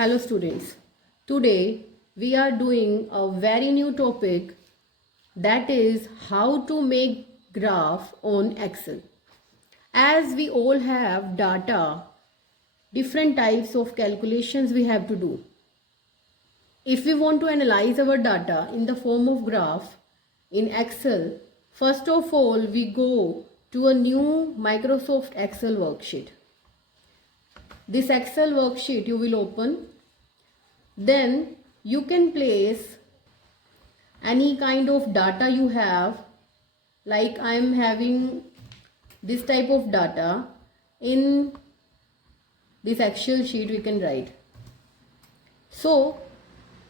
Hello students, today we are doing a very new topic, that is how to make graph on Excel. As we all have data, different types of calculations we have to do. If we want to analyze our data in the form of graph in Excel, first of all we go to a new Microsoft Excel worksheet. This Excel worksheet you will open. Then you can place any kind of data you have, like I am having this type of data. In this Excel sheet we can write. So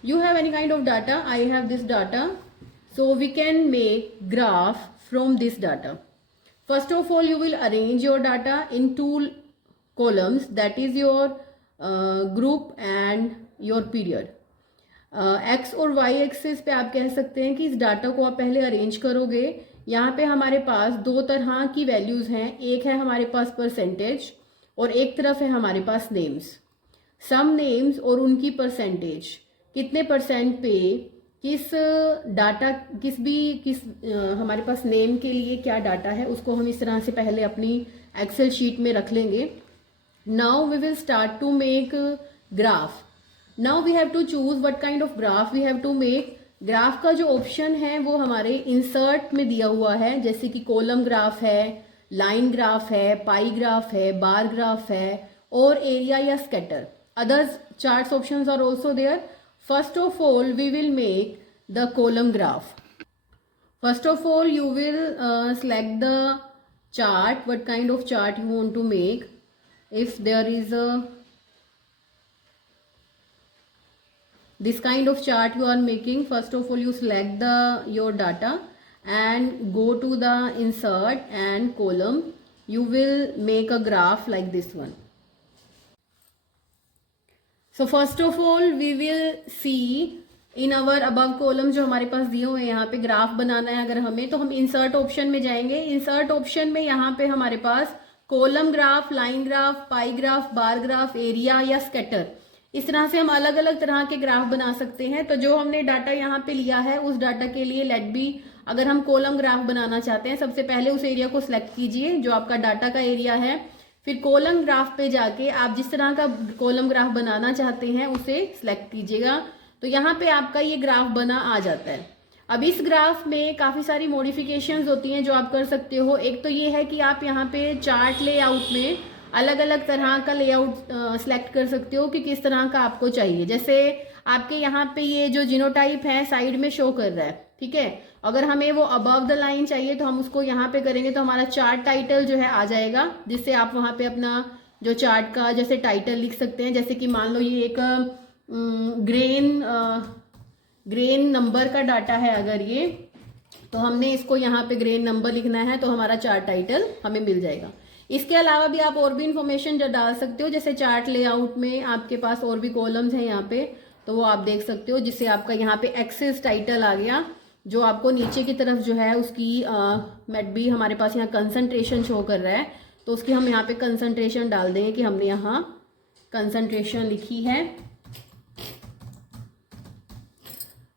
you have any kind of data, I have this data, so we can make graph from this data. First of all you will arrange your data in two columns, that is your group and your period. X और Y axis पे आप कह सकते हैं कि इस data को आप पहले अरेंज करोगे. यहाँ पे हमारे पास दो तरह की वैल्यूज़ हैं, एक है हमारे पास परसेंटेज और एक तरफ है हमारे पास नेम्स. सम नेम्स और उनकी परसेंटेज, कितने परसेंट पे किस डाटा किस हमारे पास नेम के लिए क्या डाटा है, उसको हम इस तरह से पहले अपनी एक्सेल शीट में रख लेंगे. Now we will start to make graph. Now we have to choose what kind of graph we have to make. Graph का जो ऑप्शन है वो हमारे इंसर्ट में दिया हुआ है, जैसे कि कॉलम ग्राफ है, लाइन ग्राफ है, पाई ग्राफ है, बार ग्राफ है और एरिया या scatter. Others charts options are also there. First of all we will make the column graph. First of all you will select the chart, what kind of chart you want to make. If there is a this kind of chart you are making, first of all you select your data and go to the insert and column. You will make a graph like this one. So first of all we will see in our above column जो हमारे पास दिए हुए हैं, यहाँ पे graph बनाना है अगर हमें, तो हम इंसर्ट ऑप्शन में जाएंगे. इंसर्ट ऑप्शन में यहाँ पे हमारे पास कॉलम ग्राफ, लाइन ग्राफ, पाई ग्राफ, बार ग्राफ, एरिया या स्कैटर, इस तरह से हम अलग अलग तरह के ग्राफ बना सकते हैं. तो जो हमने डाटा यहाँ पे लिया है उस डाटा के लिए लेट बी, अगर हम कॉलम ग्राफ बनाना चाहते हैं, सबसे पहले उस एरिया को सिलेक्ट कीजिए जो आपका डाटा का एरिया है. फिर कॉलम ग्राफ पे जाके आप जिस तरह का कॉलम ग्राफ बनाना चाहते हैं उसे सिलेक्ट कीजिएगा. तो यहाँ पे आपका ये ग्राफ बना आ जाता है. अब इस ग्राफ में काफ़ी सारी मॉडिफिकेशंस होती हैं जो आप कर सकते हो. एक तो ये है कि आप यहाँ पे चार्ट लेआउट में अलग अलग तरह का लेआउट सिलेक्ट कर सकते हो कि किस तरह का आपको चाहिए. जैसे आपके यहाँ पे ये जो जिनोटाइप है साइड में शो कर रहा है, ठीक है. अगर हमें वो अबव द लाइन चाहिए तो हम उसको यहाँ पे करेंगे तो हमारा चार्ट टाइटल जो है आ जाएगा, जिससे आप वहाँ पे अपना जो चार्ट का जैसे टाइटल लिख सकते हैं. जैसे कि मान लो ये एक ग्रेन नंबर का डाटा है अगर ये, तो हमने इसको यहाँ पे ग्रेन नंबर लिखना है तो हमारा चार्ट टाइटल हमें मिल जाएगा. इसके अलावा भी आप और भी इंफॉर्मेशन जो डाल सकते हो, जैसे चार्ट लेआउट में आपके पास और भी कॉलम्स हैं यहाँ पे, तो वो आप देख सकते हो, जिससे आपका यहाँ पे एक्सेस टाइटल आ गया जो आपको नीचे की तरफ जो है उसकी मेट बी हमारे पास यहाँ कंसंट्रेशन शो कर रहा है, तो उसकी हम यहाँ पे कंसंट्रेशन डाल देंगे कि हमने यहाँ कंसंट्रेशन लिखी है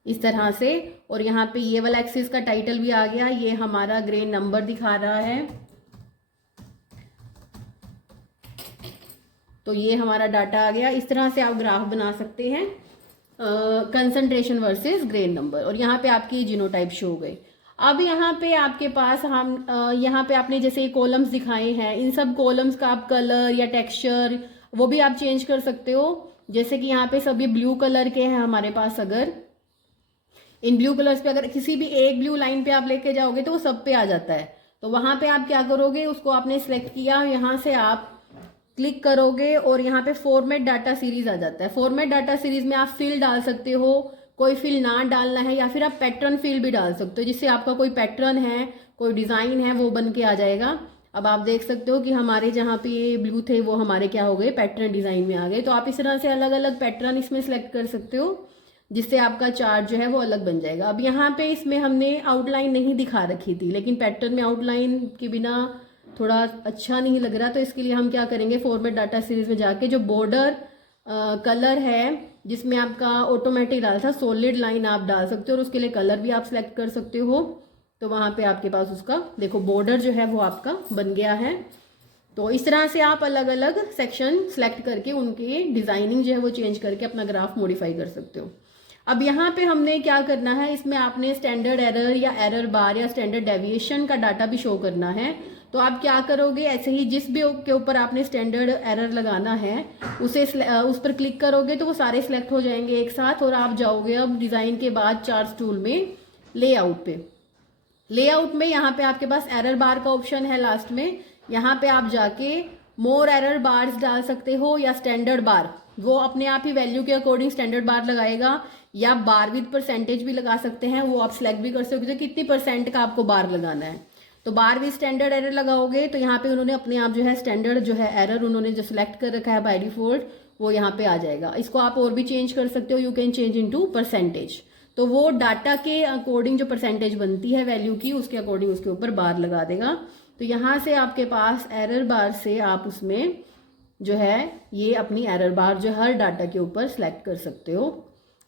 इस तरह से. और यहाँ पे ये वाला एक्सेस का टाइटल भी आ गया, ये हमारा ग्रेन नंबर दिखा रहा है. तो ये हमारा डाटा आ गया. इस तरह से आप ग्राफ बना सकते हैं, कंसंट्रेशन वर्सेस ग्रेन नंबर. और यहाँ पे आपकी जीनोटाइप शो हो गई. अब यहाँ पे आपके पास हम यहाँ पे आपने जैसे कॉलम्स दिखाए हैं, इन सब कॉलम्स का आप कलर या टेक्सचर वो भी आप चेंज कर सकते हो. जैसे कि यहाँ पे सभी ब्लू कलर के हैं हमारे पास, अगर इन ब्लू कलर्स पे अगर किसी भी एक ब्लू लाइन पे आप लेके जाओगे तो वो सब पे आ जाता है. तो वहाँ पे आप क्या करोगे, उसको आपने सिलेक्ट किया, यहाँ से आप क्लिक करोगे और यहाँ पे फॉर्मेट डाटा सीरीज आ जाता है. फॉर्मेट डाटा सीरीज में आप फिल डाल सकते हो, कोई फिल ना डालना है, या फिर आप पैटर्न फिल भी डाल सकते हो, जिससे आपका कोई पैटर्न है, कोई डिज़ाइन है, वो बन के आ जाएगा. अब आप देख सकते हो कि हमारे जहाँ पे ये ब्लू थे वो हमारे क्या हो गए, पैटर्न डिज़ाइन में आ गए. तो आप इस तरह से अलग अलग पैटर्न इसमें सेलेक्ट कर सकते हो, जिससे आपका चार्ट जो है वो अलग बन जाएगा. अब यहाँ पे इसमें हमने आउटलाइन नहीं दिखा रखी थी, लेकिन पैटर्न में आउटलाइन के बिना थोड़ा अच्छा नहीं लग रहा, तो इसके लिए हम क्या करेंगे, फॉर्मेट डाटा सीरीज में जाके जो बॉर्डर कलर है जिसमें आपका ऑटोमेटिक डाला था, सॉलिड लाइन आप डाल सकते हो और उसके लिए कलर भी आप सिलेक्ट कर सकते हो। तो वहाँ पे आपके पास उसका देखो बॉर्डर जो है वो आपका बन गया है। तो इस तरह से आप अलग अलग सेक्शन सेलेक्ट करके उनके डिजाइनिंग जो है वो चेंज करके अपना ग्राफ मॉडिफाई कर सकते हो। अब यहाँ पे हमने क्या करना है, इसमें आपने स्टैंडर्ड एरर या एरर बार या स्टैंडर्ड डेविएशन का डाटा भी शो करना है। तो आप क्या करोगे, ऐसे ही जिस भी के ऊपर आपने स्टैंडर्ड एरर लगाना है उसे उस पर क्लिक करोगे तो वो सारे सिलेक्ट हो जाएंगे एक साथ, और आप जाओगे अब डिजाइन के बाद चार्ट्स टूल में लेआउट पे। लेआउट में यहाँ पे आपके पास एरर बार का ऑप्शन है लास्ट में, यहाँ पे आप जाके मोर एरर बार्स डाल सकते हो या स्टैंडर्ड बार, वो अपने आप ही वैल्यू के अकॉर्डिंग स्टैंडर्ड बार लगाएगा, या बार विद परसेंटेज भी लगा सकते हैं, वो आप सिलेक्ट भी कर सकते हो कितनी परसेंट का आपको बार लगाना है। तो बार विद स्टैंडर्ड एरर लगाओगे तो यहाँ पे उन्होंने अपने आप जो है स्टैंडर्ड जो है एरर उन्होंने जो सिलेक्ट कर रखा है बाय डिफॉल्ट वो यहाँ पे आ जाएगा। इसको आप और भी चेंज कर सकते हो, you can change into percentage. तो वो डाटा के अकॉर्डिंग जो परसेंटेज बनती है वैल्यू की उसके अकॉर्डिंग उसके ऊपर बार लगा देगा। तो यहाँ से आपके पास एरर बार से आप उसमें जो है ये अपनी एरर बार जो हर डाटा के ऊपर सेलेक्ट कर सकते हो।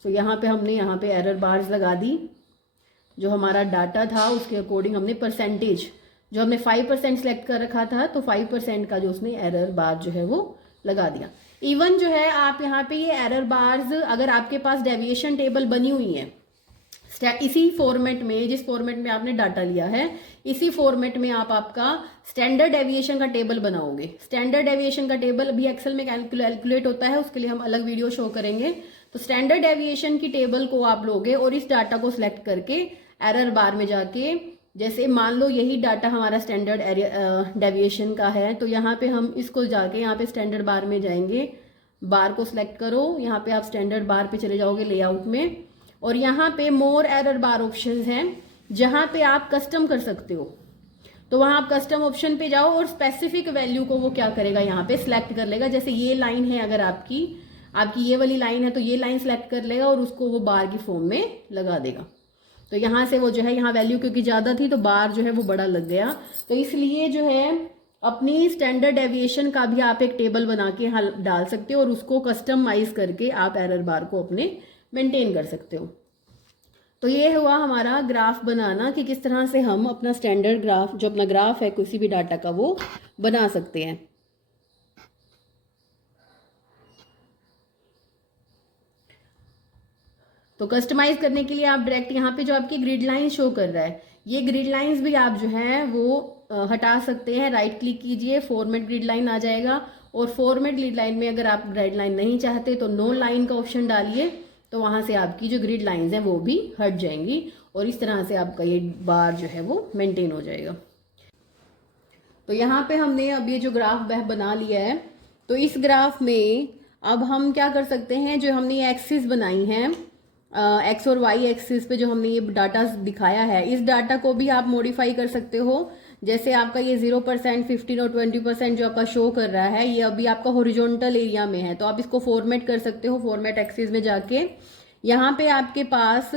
तो यहाँ पे हमने यहाँ पे एरर बार्स लगा दी, जो हमारा डाटा था उसके अकॉर्डिंग हमने परसेंटेज जो हमने 5% सेलेक्ट कर रखा था तो 5% का जो उसने एरर बार जो है वो लगा दिया। इवन जो है आप यहाँ पे ये एरर बार्स अगर आपके पास डेविएशन टेबल बनी हुई है इसी फॉर्मेट में, जिस फॉर्मेट में आपने डाटा लिया है इसी फॉर्मेट में आप आपका स्टैंडर्ड डेविएशन का टेबल बनाओगे। स्टैंडर्ड डेविएशन का टेबल अभी एक्सेल में कैलकुलेट होता है, उसके लिए हम अलग वीडियो शो करेंगे। तो स्टैंडर्ड डेविएशन की टेबल को आप लोगे और इस डाटा को सिलेक्ट करके एरर बार में जाके, जैसे मान लो यही डाटा हमारा स्टैंडर्ड डेविएशन का है तो यहाँ पे हम इसको जाके यहाँ पे स्टैंडर्ड बार में जाएंगे, बार को सिलेक्ट करो, यहाँ पे आप स्टैंडर्ड बार पे चले जाओगे लेआउट में, और यहाँ पे मोर एरर बार ऑप्शंस हैं जहाँ पे आप कस्टम कर सकते हो। तो वहाँ आप कस्टम ऑप्शन पे जाओ और स्पेसिफिक वैल्यू को वो क्या करेगा यहाँ पे सिलेक्ट कर लेगा। जैसे ये लाइन है, अगर आपकी ये वाली लाइन है तो ये लाइन सिलेक्ट कर लेगा और उसको वो बार की फॉर्म में लगा देगा। तो यहाँ से वो जो है यहाँ वैल्यू क्योंकि ज़्यादा थी तो बार जो है वो बड़ा लग गया, तो इसलिए जो है अपनी स्टैंडर्ड डेविएशन का भी आप एक टेबल बना के डाल सकते हो और उसको कस्टमाइज करके आप एरर बार को अपने मेंटेन कर सकते हो। तो ये हुआ हमारा ग्राफ बनाना कि किस तरह से हम अपना स्टैंडर्ड ग्राफ जो अपना ग्राफ है किसी भी डाटा का वो बना सकते हैं। तो कस्टमाइज करने के लिए आप डायरेक्ट यहाँ पे जो आपकी ग्रिड लाइन शो कर रहा है ये ग्रिड लाइंस भी आप जो है वो हटा सकते हैं। राइट क्लिक कीजिए, फॉर्मेट ग्रिड लाइन आ जाएगा, और फॉर्मेट ग्रिड लाइन में अगर आप ग्रिड लाइन नहीं चाहते तो नो लाइन का ऑप्शन डालिए, तो वहां से आपकी जो ग्रिड लाइंस हैं वो भी हट जाएंगी और इस तरह से आपका ये बार जो है वो मेंटेन हो जाएगा। तो यहाँ पे हमने अब ये जो ग्राफ वह बना लिया है, तो इस ग्राफ में अब हम क्या कर सकते हैं, जो हमने ये एक्सिस बनाई हैं एक्स और वाई एक्सिस पे जो हमने ये डाटा दिखाया है इस डाटा को भी आप मॉडिफाई कर सकते हो। जैसे आपका ये 0%, 15 और 20% जो आपका शो कर रहा है ये अभी आपका हॉरिजॉन्टल एरिया में है, तो आप इसको फॉर्मेट कर सकते हो। फॉर्मेट एक्सिस में जाके यहाँ पे आपके पास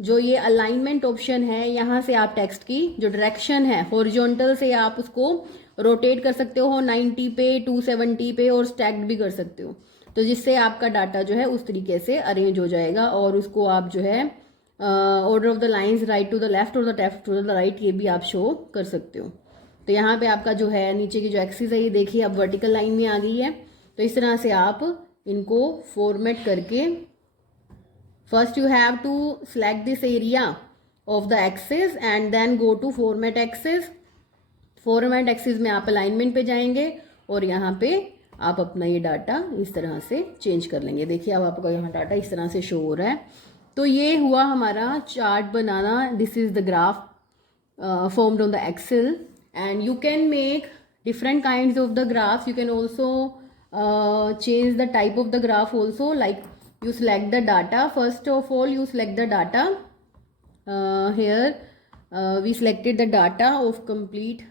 जो ये अलाइनमेंट ऑप्शन है यहाँ से आप टेक्स्ट की जो डायरेक्शन है हॉरिजॉन्टल से आप उसको रोटेट कर सकते हो 90 पे, 270 पे और स्टैक्ड भी कर सकते हो, तो जिससे आपका डाटा जो है उस तरीके से अरेंज हो जाएगा। और उसको आप जो है order of the lines right to the left और the left to the right ये भी आप शो कर सकते हो। तो यहाँ पे आपका जो है नीचे की जो एक्सिस है ये देखिए अब वर्टिकल लाइन में आ गई है। तो इस तरह से आप इनको फॉर्मेट करके first you have to select this area of the axis and then go to format axis. Format axis में आप अलाइनमेंट पे जाएंगे और यहाँ पे आप अपना ये डाटा इस तरह से चेंज कर लेंगे। देखिए अब आपका यहाँ डाटा इस तरह से शो हो रहा है। तो ये हुआ हमारा chart banana. This is the graph formed on the Excel, and you can make different kinds of the graphs. You can also change the type of the graph also, like you select the data. First of all you select the data. Here we selected the data of complete,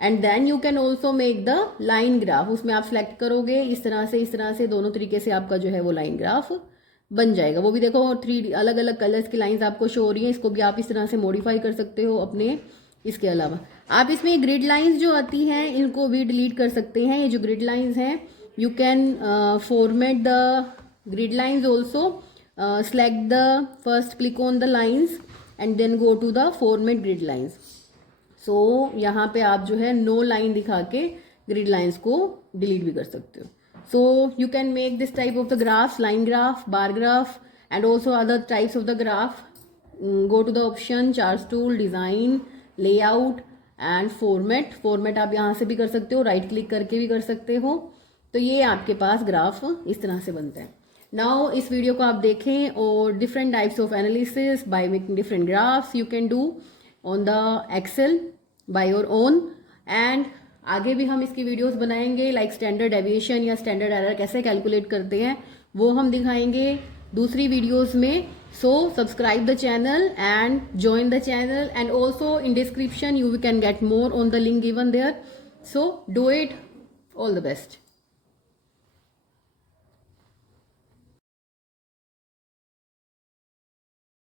and then you can also make the line graph. उसमें आप select करोगे इस तरह से दोनों तरीके से आपका जो है वो line graph बन जाएगा। वो भी देखो 3D अलग अलग कलर्स की लाइंस आपको शो हो रही हैं, इसको भी आप इस तरह से मॉडिफाई कर सकते हो अपने। इसके अलावा आप इसमें ग्रिड लाइंस जो आती हैं इनको भी डिलीट कर सकते हैं। ये जो ग्रिड लाइंस हैं You can format the grid lines also. Select the first, click on the lines and then go to the format grid lines. So यहाँ पे आप जो है नो लाइन दिखा के ग्रिड लाइंस को डिलीट भी कर सकते हो. So you can make this type of the graphs, line graph, bar graph and also other types of the graph. Go to the option charts tool, design, layout and format. Format आप यहाँ से भी कर सकते हो, right click करके भी कर सकते हो. तो ये आपके पास ग्राफ इस तरह से बनता है. नाउ इस वीडियो को आप देखें और different types of analysis by making different graphs you can do on the Excel by your own. And आगे भी हम इसकी वीडियोस बनाएंगे, लाइक स्टैंडर्ड डेविएशन या स्टैंडर्ड एरर कैसे कैलकुलेट करते हैं वो हम दिखाएंगे दूसरी वीडियोस में. So subscribe the channel and join the channel, and also in description you can get more on the link given there. So do it. All the best.